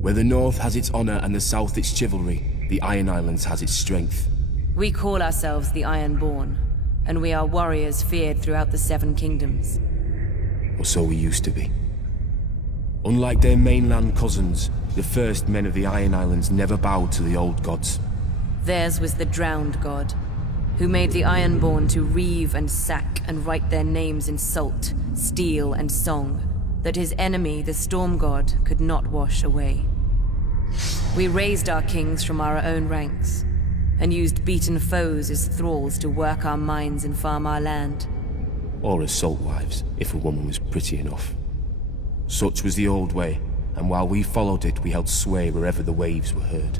Where the North has its honor and the South its chivalry, the Iron Islands has its strength. We call ourselves the Ironborn, and we are warriors feared throughout the Seven Kingdoms. Or so we used to be. Unlike their mainland cousins, the first men of the Iron Islands never bowed to the old gods. Theirs was the Drowned God, who made the Ironborn to reave and sack and write their names in salt, steel, and song, that his enemy, the Storm God, could not wash away. We raised our kings from our own ranks, and used beaten foes as thralls to work our mines and farm our land. Or as salt wives, if a woman was pretty enough. Such was the old way, and while we followed it, we held sway wherever the waves were heard.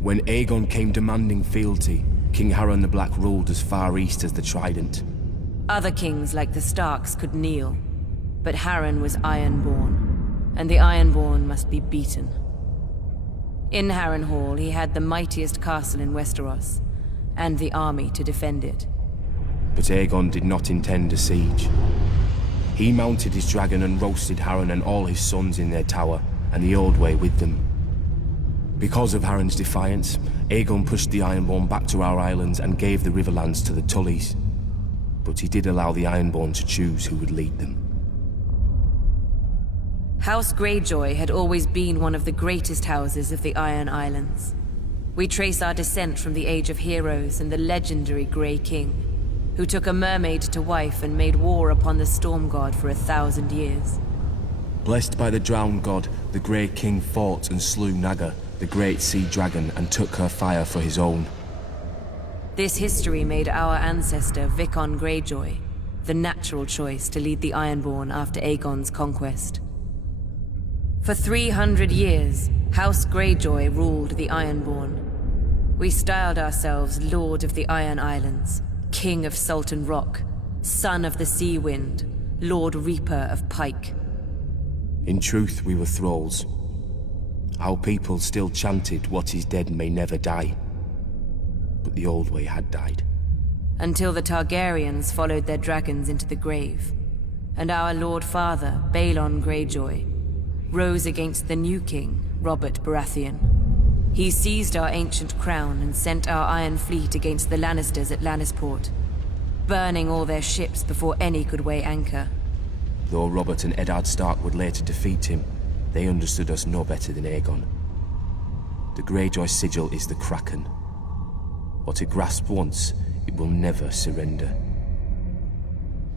When Aegon came demanding fealty, King Harren the Black ruled as far east as the Trident. Other kings like the Starks could kneel, but Harren was Ironborn, and the Ironborn must be beaten. In Harrenhal, he had the mightiest castle in Westeros, and the army to defend it. But Aegon did not intend a siege. He mounted his dragon and roasted Harren and all his sons in their tower, and the Old Way with them. Because of Harren's defiance, Aegon pushed the Ironborn back to our islands and gave the Riverlands to the Tullys. But he did allow the Ironborn to choose who would lead them. House Greyjoy had always been one of the greatest houses of the Iron Islands. We trace our descent from the Age of Heroes and the legendary Grey King, who took a mermaid to wife and made war upon the Storm God for 1,000 years. Blessed by the Drowned God, the Grey King fought and slew Naga, the great sea dragon, and took her fire for his own. This history made our ancestor Vickon Greyjoy the natural choice to lead the Ironborn after Aegon's conquest. For 300 years, House Greyjoy ruled the Ironborn. We styled ourselves Lord of the Iron Islands, King of Sultan Rock, Son of the Sea Wind, Lord Reaper of Pike. In truth, we were thralls. Our people still chanted, "What is dead may never die." But the Old Way had died. Until the Targaryens followed their dragons into the grave, and our Lord Father, Balon Greyjoy, rose against the new king, Robert Baratheon. He seized our ancient crown and sent our Iron Fleet against the Lannisters at Lannisport, burning all their ships before any could weigh anchor. Though Robert and Eddard Stark would later defeat him, they understood us no better than Aegon. The Greyjoy sigil is the Kraken. What it grasped once, it will never surrender.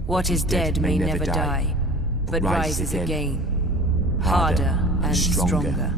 What is dead may never die, but rises again, harder and stronger.